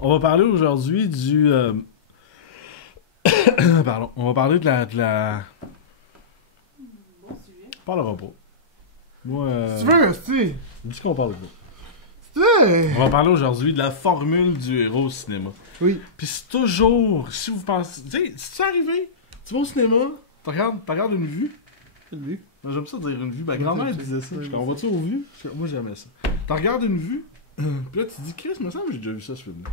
On va parler aujourd'hui du... Pardon. On va parler de la... Bon sujet. On parlera pas. Moi, Si tu veux, tu dis qu'on parle pas. sais. On va parler aujourd'hui de la formule du héros au cinéma. Oui. Puis c'est toujours... Si vous pensez... Tu sais, c'est arrivé? Tu vas au cinéma, tu regardes une vue. Quelle vue? Moi, j'aime ça dire une vue. Ma Oui, grand-mère c'est- disait ça. oui, Je oui, on va-tu aux vues? Moi, j'aimais ça. Tu regardes une vue, puis là, tu te dis, Chris, me semble que j'ai déjà vu ça, ce film-là.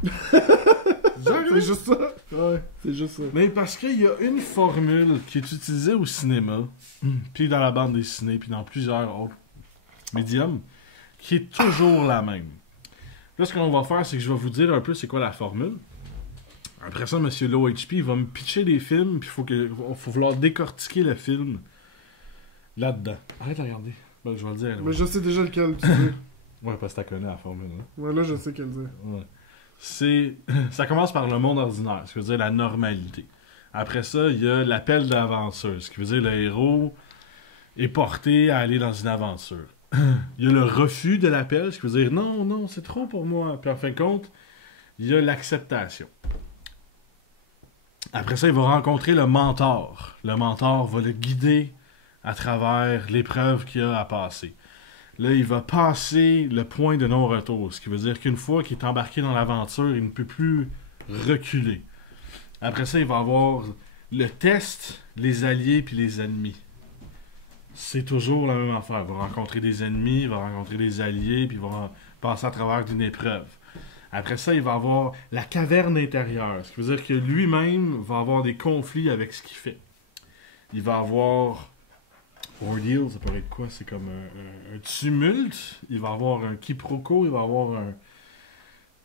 C'est juste ça. Ouais, c'est juste ça. Mais parce qu'il y a une formule qui est utilisée au cinéma, puis dans la bande dessinée, puis dans plusieurs autres médiums, qui est toujours la même. Là, ce qu'on va faire, c'est que je vais vous dire un peu c'est quoi la formule. Après ça, M. Low HP va me pitcher des films, puis il faut vouloir décortiquer le film là-dedans. Arrête de regarder. Ben, je vais le dire. Là. Mais je sais déjà lequel tu veux. Ouais, parce que tu connais la formule. Hein? Ouais, là, je sais quel dire. Ouais. Ça commence par le monde ordinaire, ce qui veut dire la normalité. Après ça, il y a l'appel de l'aventure, ce qui veut dire le héros est porté à aller dans une aventure. Il y a le refus de l'appel, ce qui veut dire non, non, c'est trop pour moi. Puis en fin de compte, il y a l'acceptation. Après ça, il va rencontrer le mentor. Le mentor va le guider à travers l'épreuve qu'il a à passer. Là, il va passer le point de non-retour, ce qui veut dire qu'une fois qu'il est embarqué dans l'aventure, il ne peut plus reculer. Après ça, il va avoir le test, les alliés puis les ennemis. C'est toujours la même affaire. Il va rencontrer des ennemis, il va rencontrer des alliés, puis il va passer à travers d'une épreuve. Après ça, il va avoir la caverne intérieure, ce qui veut dire que lui-même va avoir des conflits avec ce qu'il fait. Il va avoir... Ordeal, ça pourrait être quoi? C'est comme un tumulte. Il va avoir un quiproquo. Il va avoir un...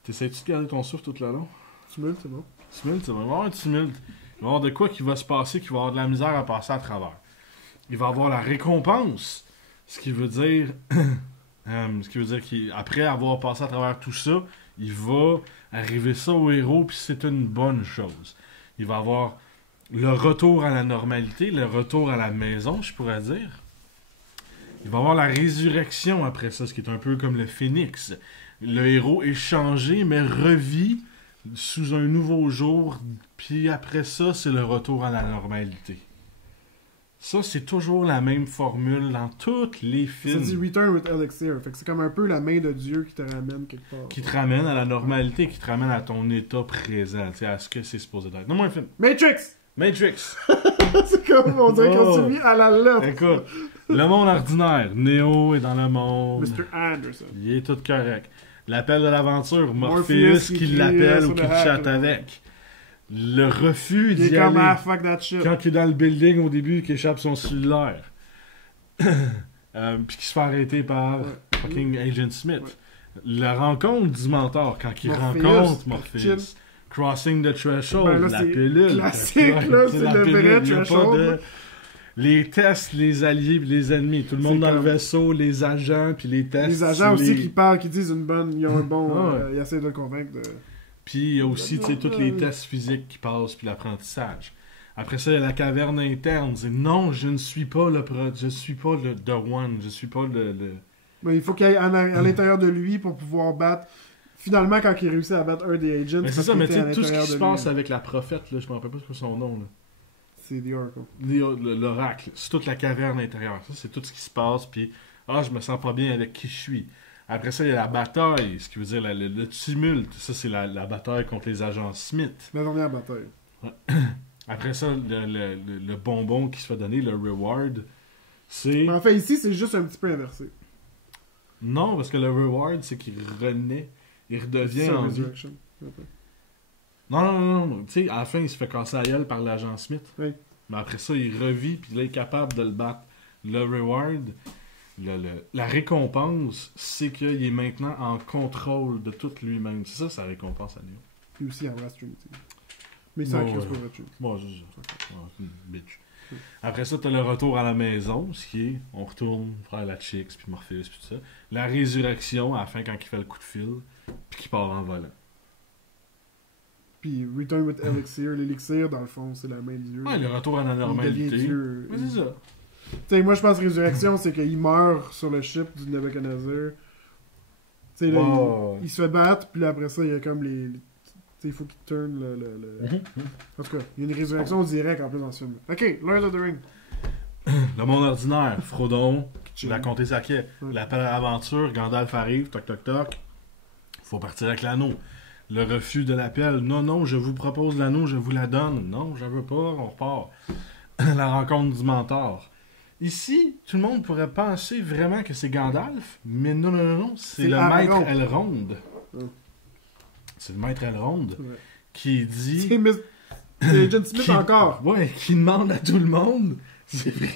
T'essaies-tu de garder ton souffle tout le long? Tumulte, c'est bon. Tumulte, ça va avoir un tumulte. Il va y avoir de quoi qui va se passer, qui va avoir de la misère à passer à travers. Il va avoir la récompense. Ce qui veut dire... qu'après avoir passé à travers tout ça, il va arriver ça au héros, puis c'est une bonne chose. Il va avoir... le retour à la normalité, le retour à la maison, je pourrais dire. Il va y avoir la résurrection après ça, ce qui est un peu comme le phénix. Le héros est changé, mais revit sous un nouveau jour, puis après ça, c'est le retour à la normalité. Ça, c'est toujours la même formule dans tous les Ça films. dit Return with Elixir. Fait que c'est comme un peu la main de Dieu qui te ramène quelque part. Qui te ramène à la normalité, qui te ramène à ton état présent, tu sais, à ce que c'est supposé être. Non, moi, un film. Matrix! Matrix. C'est comme, on dirait qu'on Oh. s'est mis à la lettre. Écoute, le monde ordinaire. Neo est dans le monde. Mr. Anderson. Il est tout correct. L'appel de l'aventure. Morpheus Morpheus qui qui l'appelle crie ou sur qui le le hack, chatte là. avec. Le refus Il est d'y comme, ah, aller. fuck that shit. Quand il est dans le building au début, qui échappe son cellulaire. Puis qui se fait arrêter par Ouais. fucking Agent Smith. Ouais. La rencontre du mentor, quand il Morpheus, rencontre Morpheus. chill. Crossing the threshold, Ben là, la c'est pilule. classique, là, c'est la le pilule, vrai il y a pas threshold. de- Les tests, les alliés puis les ennemis. Tout le monde C'est dans le comme- vaisseau, les agents puis les tests. Les agents aussi les- qui parlent, qui disent une bonne, ils ont un bon, Ah ouais. ils essaient de le convaincre de... Puis il y a aussi, tu sais, tous les tests physiques qui passent, puis l'apprentissage. Après ça, il y a la caverne interne. C'est non, je ne suis pas je suis pas le The One, je suis pas le... Mais il faut qu'il aille à l'intérieur de lui pour pouvoir battre... Finalement, quand il réussit à battre un des agents... Mais c'est parce ça, qu'il mais tu était à sais, tout ce l'intérieur qui se de passe lui. avec la prophète, là, je me rappelle pas c'est son nom, là. C'est The Oracle. L'oracle, c'est toute la caverne intérieure. Ça, c'est tout ce qui se passe, puis je me sens pas bien avec qui je suis. Après ça, il y a la bataille, ce qui veut dire le tumulte. Ça, c'est la bataille contre les agents Smith. La dernière bataille. Après ça, le bonbon qui se fait donner, le reward, c'est... Mais en fait, ici, c'est juste un petit peu inversé. Non, parce que le reward, c'est qu'il renaît, il redevient C'est en un vie. Resurrection. Un peu. Non. Tu sais, à la fin, il se fait casser la gueule par l'agent Smith. Oui. Mais après ça, il revit, puis là, il est capable de le battre. Le reward, la récompense, c'est qu'il est maintenant en contrôle de tout lui-même. C'est ça, sa récompense à Neo. Puis aussi en Rastream, tu sais. Mais ça, Ouais, Chris ouais. pour Rastream. Bon, c'est une bitch. Après ça, t'as le retour à la maison, ce qui est, on retourne faire la Chicks, puis Morpheus, puis tout ça. La résurrection, à la fin, quand il fait le coup de fil, puis qu'il part en volant. Puis Return with Elixir. L'élixir, dans le fond, c'est la main de Dieu. Ouais, le retour à la Il normalité. devient Dieu. Ouais, c'est ça. Tu sais, moi, je pense que Résurrection, c'est qu'il meurt sur le ship du Nebuchadnezzar. Tu sais, là, Ouais. il se fait battre, puis là, après ça, il y a comme les sais, il faut qu'il turn le... Mhm. En tout cas, il y a une résurrection directe en plus dans ce film. Ok, Lord of the Rings. Le monde ordinaire, Frodon, Chill. la comté Saquet, Ouais. l'appel à l'aventure, Gandalf arrive, toc toc toc. Faut partir avec l'anneau. Le refus de l'appel, non, non, je vous propose l'anneau, je vous la donne. Non, je veux pas, on repart. La rencontre du mentor. Ici, tout le monde pourrait penser vraiment que c'est Gandalf, mais non, non, non, non, c'est C'est le Aragorn. maître Elrond. Ouais. C'est le maître Elrond Ouais. qui dit... C'est Miss... c'est Agent Smith qui- encore. Ouais, qui demande à tout le monde. C'est vrai.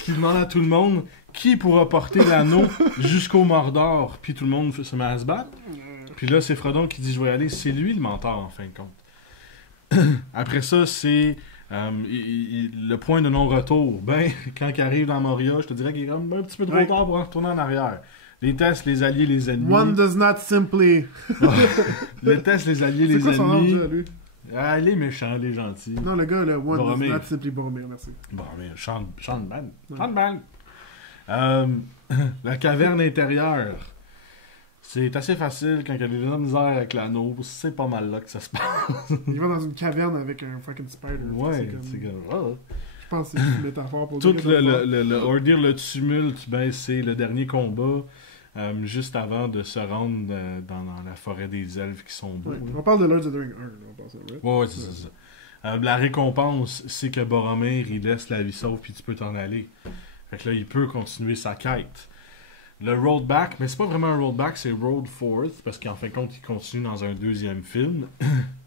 Qui demande à tout le monde qui pourra porter l'anneau jusqu'au Mordor. Puis tout le monde se met à se battre. Puis là, c'est Frodon qui dit je vais y aller. C'est lui le mentor en fin de compte. Après ça, c'est le point de non-retour. Ben, quand il arrive dans Moria, je te dirais qu'il est comme un petit peu trop Ouais. tard pour en retourner en arrière. Les tests, les alliés, les ennemis. One does not simply... Les tests, les alliés, C'est les quoi son nom ennemis. déjà, lui? Ah, les méchants, les gentils. Non, le gars, le One Boromir. does not simply Boromir, merci. Bon, mais Sean Ban. Ouais. Sean Ban. La caverne intérieure. C'est assez facile quand il y a des gens de misère avec l'anneau. C'est pas mal là que ça se passe. Il va dans une caverne avec un fucking spider. Ouais, c'est c'est comme... comme... Je pense que c'est une métaphore pour Tout dire que c'est fort. le ordeal, le tumulte, ben, c'est le dernier combat juste avant de se rendre dans la forêt des elfes qui sont beaux. Ouais, là. on parle de Lord of the Rings 1, là, on parle de ça, right? Ouais, c'est ça. La récompense, c'est que Boromir, il laisse la vie sauve puis tu peux t'en aller. Fait que là, il peut continuer sa quête. Le road back, mais c'est pas vraiment un road back, c'est road forth, parce qu'en fin de compte, il continue dans un deuxième film,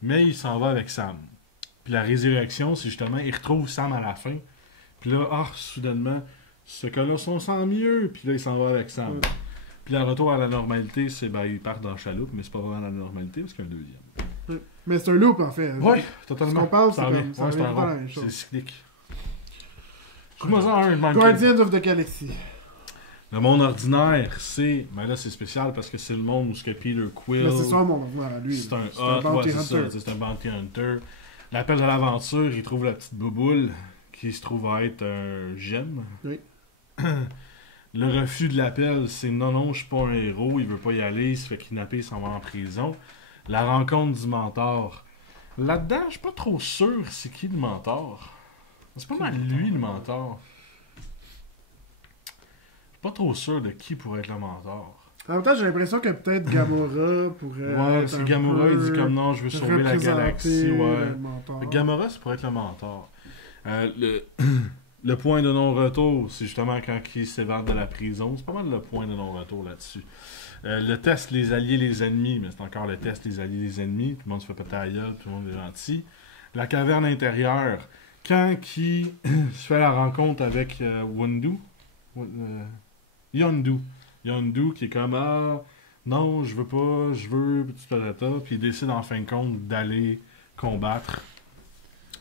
mais il s'en va avec Sam. Puis la résurrection, c'est justement, il retrouve Sam à la fin, puis là, soudainement, ce gars-là, on sent mieux, puis là, il s'en va avec Sam. Ouais. Puis le retour à la normalité, c'est, ben, il part dans la chaloupe, mais c'est pas vraiment la normalité, parce qu'il y a un deuxième. Mais c'est un loop, en fait. Ouais, totalement. Ce qu'on parle, Ça c'est revient. comme... Ça Ouais, c'est revient un pas à la rond. même chose. C'est cyclique. Trouve-moi ça un, man. Guardians of the Galaxy. Le monde ordinaire, c'est... Mais là, c'est spécial parce que c'est le monde où ce que Peter Quill... Mais c'est ça, mon ordinaire à lui. C'est un bounty ouais, c'est ça. hunter. C'est un bounty hunter. L'appel de l'aventure, il trouve la petite bouboule qui se trouve à être un gemme. Oui. Le refus de l'appel, c'est non, non, je suis pas un héros, il veut pas y aller, il se fait kidnapper, il s'en va en prison. La rencontre du mentor. Là-dedans, je suis pas trop sûr c'est qui le mentor. C'est pas mal lui le mentor. Je suis pas trop sûr de qui pourrait être le mentor. En même temps, j'ai l'impression que peut-être Gamora pourrait. Ouais, être c'est un Gamora, peu il dit comme non, je veux sauver la représenter galaxie. Ouais. le mentor. Gamora, ça pourrait être le mentor. Le point de non-retour, c'est justement quand il s'évade de la prison. C'est pas mal le point de non-retour là-dessus. Le test, les alliés, les ennemis, mais c'est encore le test, les alliés, les ennemis. Tout le monde se fait péter à la gueule, tout le monde est gentil. La caverne intérieure, quand qui se fait la rencontre avec Yondu. Yondu qui est comme non, je veux pas, je veux, petit patata, puis il décide en fin de compte d'aller combattre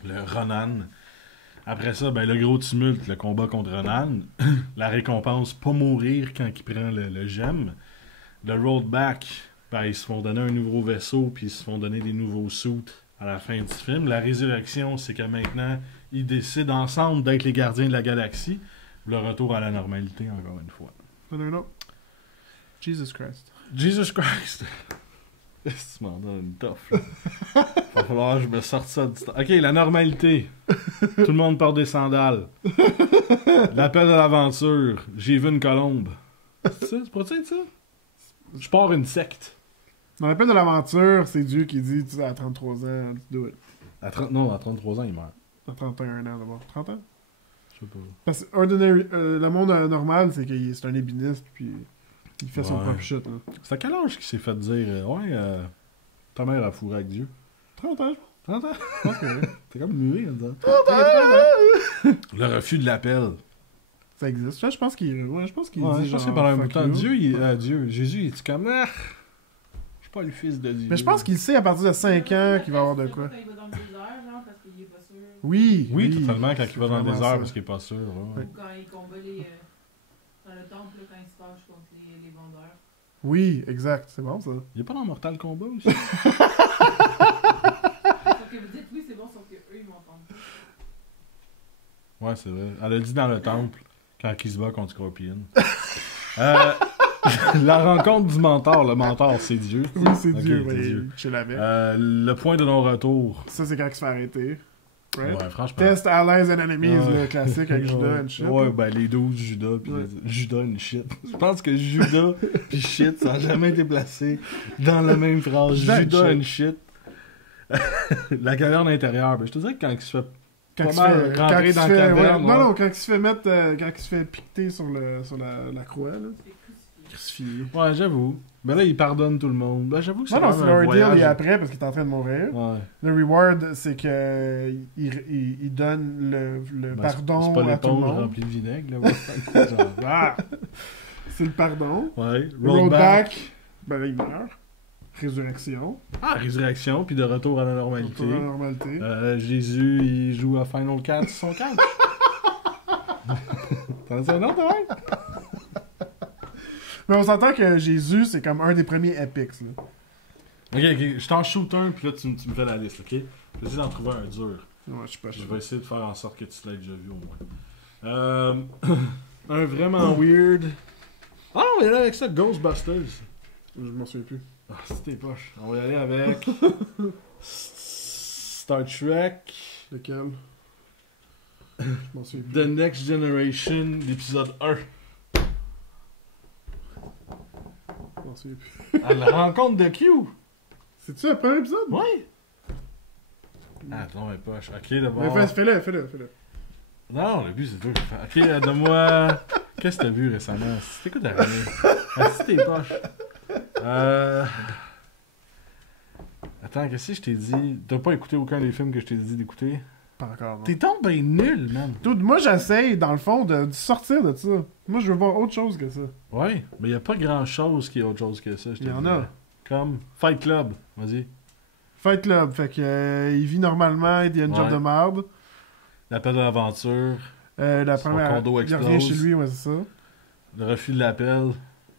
le Ronan. Après ça, ben, le gros tumulte, le combat contre Ronan. La récompense, pas mourir quand il prend le gemme. Le road back, ben, ils se font donner un nouveau vaisseau, puis ils se font donner des nouveaux suits à la fin du film. La résurrection, c'est que maintenant, ils décident ensemble d'être les gardiens de la galaxie. Le retour à la normalité, encore une fois. Non. Jesus Christ. Jesus Christ! Est-ce que tu m'en donnes une toffe, là? Va falloir que je me sorte ça du temps. Ok, la normalité. Tout le monde porte des sandales. L'appel de l'aventure. J'ai vu une colombe. C'est ça? C'est pas ça, ça? Je pars une secte. Dans l'appel de l'aventure, c'est Dieu qui dit tu sais, à 33 ans, tu dois. Non, à 33 ans, il meurt. À 31 ans d'abord. 30 ans? Je sais pas. Parce que le monde normal, c'est qu'il c'est un ébéniste, puis il fait son Ouais. propre shit. Là. C'est à quel âge qu'il s'est fait dire ta mère a fourré avec Dieu? 30 ans, je 30 ans? pense que oui. T'es comme muet, en disant. 30 ans! Le refus de l'appel. Ça existe. Je pense qu'il Ouais, dit je pense genre. que pendant un bout de fuck temps, you. Dieu, Jésus, il est comme je suis pas le fils de Dieu. Mais je pense qu'il sait à partir de 5 ans qu'il va avoir de quoi. Quand il va dans le désert, genre, parce qu'il est pas sûr. Oui, Oui, totalement, quand il va dans le vraiment désert ça. parce qu'il est pas sûr. Ouais. Ou quand il combat dans le temple, là, quand il se fâche contre les vendeurs. Oui, exact. C'est bon ça. Il est pas dans Mortal Kombat aussi? Sauf que vous dites oui, c'est bon, sauf que eux, ils m'entendent pas. Ouais, c'est vrai. Elle a dit dans le temple, quand il se bat contre Scorpion. La rencontre du mentor. Le mentor, c'est Dieu. Oui, c'est Ok, Dieu, c'est oui, Dieu. je l'avais. Le point de non-retour. Ça, c'est quand il se fait arrêter. Right? Ouais, franchement. Test Allies and Enemies, Ouais. le classique avec Judas and shit. Ouais, ben les 12 Judas, puis Ouais. Judas and shit. Je pense que Judas puis shit, ça n'a jamais été placé dans la même phrase. Judas and Judas and shit. La caverne intérieure, ben je te dirais que quand il se fait Quand pas il se mal fait- rentrer quand il dans se la fait- caverne, ouais. ouais. Non, quand il se fait mettre, quand il se fait piqueter sur la croix, là. Crucifié. Ouais, j'avoue. Ben là, il pardonne tout le monde. Ben j'avoue que c'est Non, non, quand c'est même un l'ordeal, il est voyage. après parce qu'il est en train de mourir. Ouais. Le reward, c'est que il donne le Ben, pardon c'est pas à tout le l'éponge monde. remplie de vinaigre, là. Ouais. Genre, ah! C'est le pardon. Ouais. Rollback, ben là, il meurt. Résurrection. Ah, résurrection, puis de retour à la normalité. Retour à la normalité. Jésus, il joue à Final Cut sur son catch. T'en as un autre, ouais? Mais on s'entend que Jésus, c'est comme un des premiers epics, là. Ok, je t'en shoot un, puis là, tu me fais la liste, ok? J'essaie d'en trouver un dur. Ouais, je suis pas Je sûr. vais essayer de faire en sorte que tu l'aies déjà vu, au moins. Un vraiment weird... Ah, on va y aller avec ça, Ghostbusters. Je m'en souviens plus. Ah, c'est tes poches. On va y aller avec... Star Trek... Lequel? Je m'en souviens plus. The Next Generation, l'épisode 1. Je m'en souviens plus. À la rencontre de Q. C'est-tu le premier épisode? Ouais. Ah, non, mais poche. Ok, d'abord... Mais fais-le. Non, le but, c'est toi. Ok, donne-moi... Qu'est-ce que t'as vu récemment? C'était quoi dernier? Ah, c'est tes poches. Attends, qu'est-ce que je t'ai dit? T'as pas écouté aucun des films que je t'ai dit d'écouter? Pas encore, non. T'es tombé nul, man. Dude, moi, j'essaye, dans le fond, de sortir de ça. Moi, je veux voir autre chose que ça. Ouais, mais y a pas grand-chose qui est autre chose que ça, je te Il y en dirais. a. Comme Fight Club, vas-y. Fight Club, fait que il vit normalement, il a une job Ouais. de marde. L'appel de l'aventure, La Son première, condo il revient explose. chez lui, ouais, c'est ça. le refus de l'appel,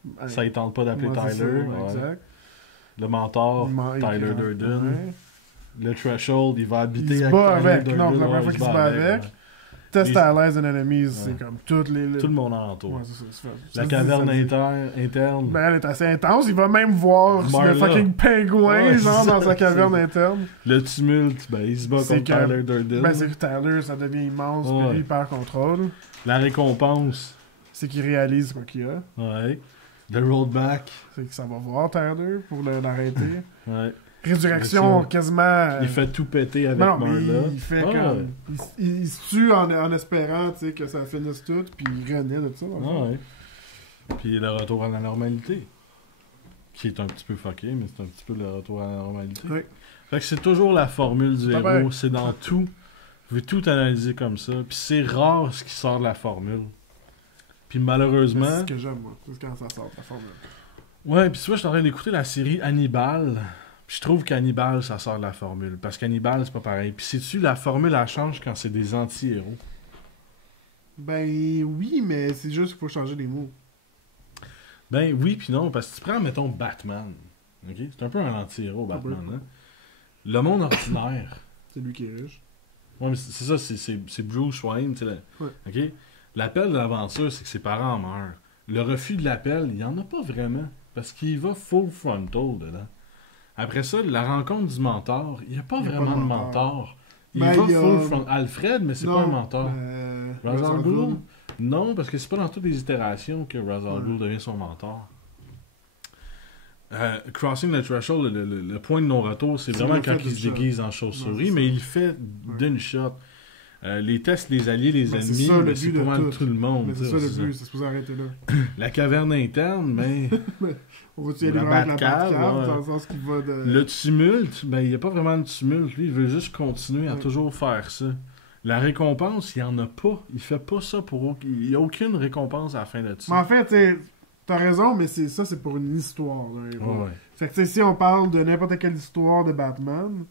Ouais. ça il tente pas d'appeler Ouais, c'est ça, Tyler. ouais, Ouais. exact. Le mentor, Il Tyler écrit- Durden. ouais. Le Threshold, il va habiter Il se avec bat Tyler avec. Durden. Non, la première ouais, fois il qu'il se bat avec. ouais. Test Les- Allies and Enemies, c'est Ouais. comme toutes les... Tout le monde alentour. Ouais, c'est ça, c'est La ça, caverne ça dit. interne. Ben, elle est assez intense. Il va même voir Marla. le fucking pingouin, Ouais, genre, c'est dans ça, sa caverne c'est- interne. Le tumulte, ben, il se bat C'est contre que- Tyler Durden. Ben, c'est que Tyler, ça devient immense, Ouais. puis lui, il perd contrôle. La récompense. C'est qu'il réalise quoi qu'il y a. Ouais. Le rollback. C'est que ça va voir Tyler pour l'arrêter. Ouais. Résurrection, Résurrection. quasiment... Il fait tout péter avec Non, mais Marla. il fait Ah, comme... ouais. Il se tue en espérant, tu sais, que ça finisse tout, puis il renaît de ça. dans le Ah, fond. ouais. Puis le retour à la normalité. Qui est un petit peu fucké, mais c'est un petit peu le retour à la normalité. Oui. Fait que c'est toujours la formule du Pas héros. bien. C'est dans tout. Vous pouvez tout analyser comme ça. Puis c'est rare ce qui sort de la formule. Puis Mais malheureusement... C'est ce que j'aime, moi. C'est quand ça sort, la formule. Ouais, puis tu vois, je suis en train d'écouter la série Hannibal. Puis je trouve qu'Hannibal, ça sort de la formule. Parce qu'Hannibal, c'est pas pareil. Puis sais-tu, la formule, elle change quand c'est des anti-héros. Ben oui, mais c'est juste qu'il faut changer les mots. Ben oui, puis non. Parce que tu prends, mettons, Batman. Ok? C'est un peu un anti-héros, Batman. Ouais. Hein? Le monde ordinaire. C'est lui qui est riche. Ouais, mais c'est ça, c'est Bruce Wayne. Tu sais, Ouais. ok? L'appel de l'aventure, c'est que ses parents meurent. Le refus de l'appel, il n'y en a pas vraiment. Parce qu'il va full frontal dedans. Après ça, la rencontre du mentor, il n'y a pas Il y a vraiment pas de de mentor. mentor. Il Ben, va il y a- full frontal. Alfred, mais c'est pas un mentor. Ra's al Ghul? Non, parce que c'est pas dans toutes les itérations que Ra's al Ghul devient son mentor. Crossing the Threshold, le point de non-retour, c'est C'est vraiment le quand fait il d'une se shot. déguise en Ouais, chauve-souris, c'est mais ça. il le fait d'une shot. Les tests, les alliés, les Ben, c'est ennemis, ça, le ben, c'est but pour de mal tout. tout le monde. Mais tu c'est sais, ça c'est le but, c'est supposé arrêter là. La caverne interne, mais On va-tu y aller La vraiment avec la Batcave, Batcave, ouais. dans le sens qu'il va de... le tumulte, ben il n'y a pas vraiment de tumulte. Lui, il veut juste continuer à Ouais. toujours faire ça. La récompense, il n'y en a pas. Il fait pas ça pour... Il n'y a aucune récompense à la fin de ça. Mais en fait, t'as raison, mais c'est pour une histoire d'un héros. Ouais. Fait que tu sais, si on parle de n'importe quelle histoire de Batman,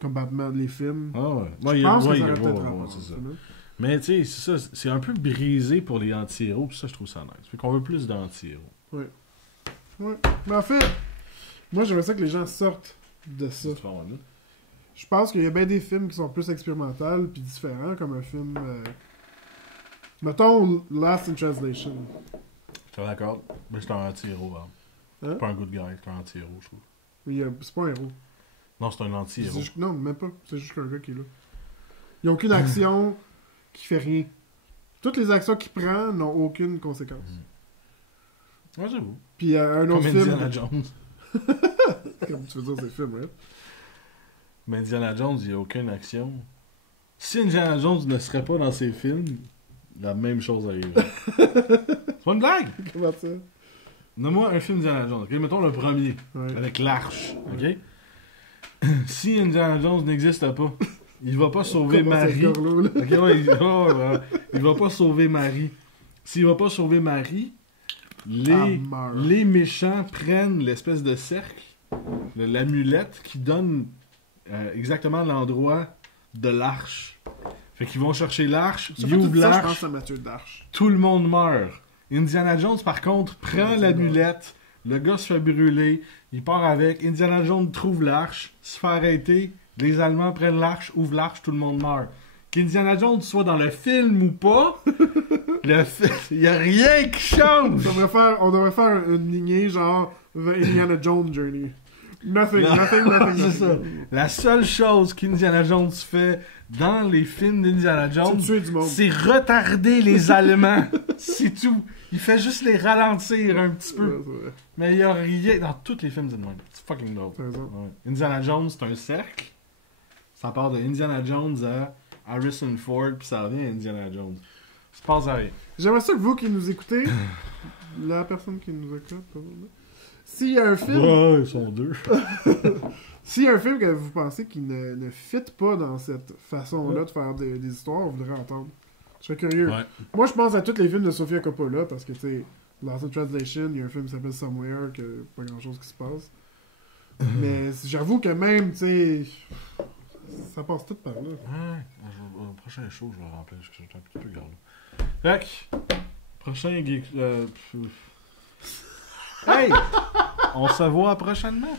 comme Batman, les films, Ah ouais. je Ouais, pense que ouais, ça aurait ouais, peut-être ouais, rapport, c'est ça. tu sais, Mais tu sais, c'est ça. C'est un peu brisé pour les anti-héros, puis ça, je trouve ça nice. Fait qu'on veut plus d'anti-héros. Ouais. Mais en fait, moi j'aimerais ça que les gens sortent de ça. Tu vas voir là. Je pense qu'il y a bien des films qui sont plus expérimentaux puis différents, comme un film... Mettons Last in Translation. Je suis d'accord. Mais c'est un anti-héros, hein. Hein? C'est pas un good guy, c'est un anti-héros, je trouve. Mais c'est pas un héros. Non, c'est un anti-héros. Non, même pas. C'est juste un gars qui est là. Il n'y a aucune action qui fait rien. Toutes les actions qu'il prend n'ont aucune conséquence. Ouais, j'avoue. Puis un autre Comme film. Indiana Jones. Comme tu veux dire, c'est film, right? Mais Indiana Jones, il n'y a aucune action. Si Indiana Jones ne serait pas dans ses films, la même chose arriverait. C'est pas une blague! Comment ça? Donne-moi un film Indiana Jones. Ok, mettons le premier, Ouais. avec l'arche. Ok? Si Indiana Jones n'existe pas, il va pas sauver Comment Marie. ce gars-là, là? Ok, il va pas sauver Marie. S'il va pas sauver Marie, meurt. les méchants prennent l'espèce de cercle, l'amulette qui donne exactement l'endroit de l'arche. Fait qu'ils vont chercher l'arche, C'est ils pas tout ouvrent ça, je pense l'arche, à Mathieu Darche. tout le monde meurt. Indiana Jones, par contre, prend Ouais, l'amulette, le gars se fait brûler, il part avec, Indiana Jones trouve l'arche, se fait arrêter, les Allemands prennent l'arche, ouvrent l'arche, tout le monde meurt. Qu'Indiana Jones soit dans le film ou pas, il y a rien qui change! On devrait faire une lignée genre The Indiana Jones Journey. Nothing. C'est ça. La seule chose qu'Indiana Jones fait dans les films d'Indiana C'est Jones, de tuer du monde. c'est retarder les Allemands. C'est tout. Il fait juste les ralentir un petit peu. Ouais, c'est vrai. Mais il y a rien dans tous les films de même. C'est fucking dope. T'as raison. Ouais. Indiana Jones, c'est un cercle. Ça part de Indiana Jones à Harrison Ford, puis ça revient à Indiana Jones. Ça passe à rien. J'aimerais ça que vous qui nous écoutez, la personne qui nous écoute, probablement, s'il y a un film, Ouais, ils sont deux. s'il y a un film que vous pensez qui ne fit pas dans cette façon-là de faire des histoires, on voudrait entendre. Je serais curieux. Ouais. Moi, je pense à tous les films de Sofia Coppola parce que, tu sais, Lost in Translation, il y a un film qui s'appelle Somewhere, que pas grand-chose qui se passe. Mais j'avoue que même, tu sais, ça passe tout par là. Ouais, au prochain show, je vais le remplir. Je suis un petit peu gars. Fait que, prochain geek. Hey! On se voit prochainement.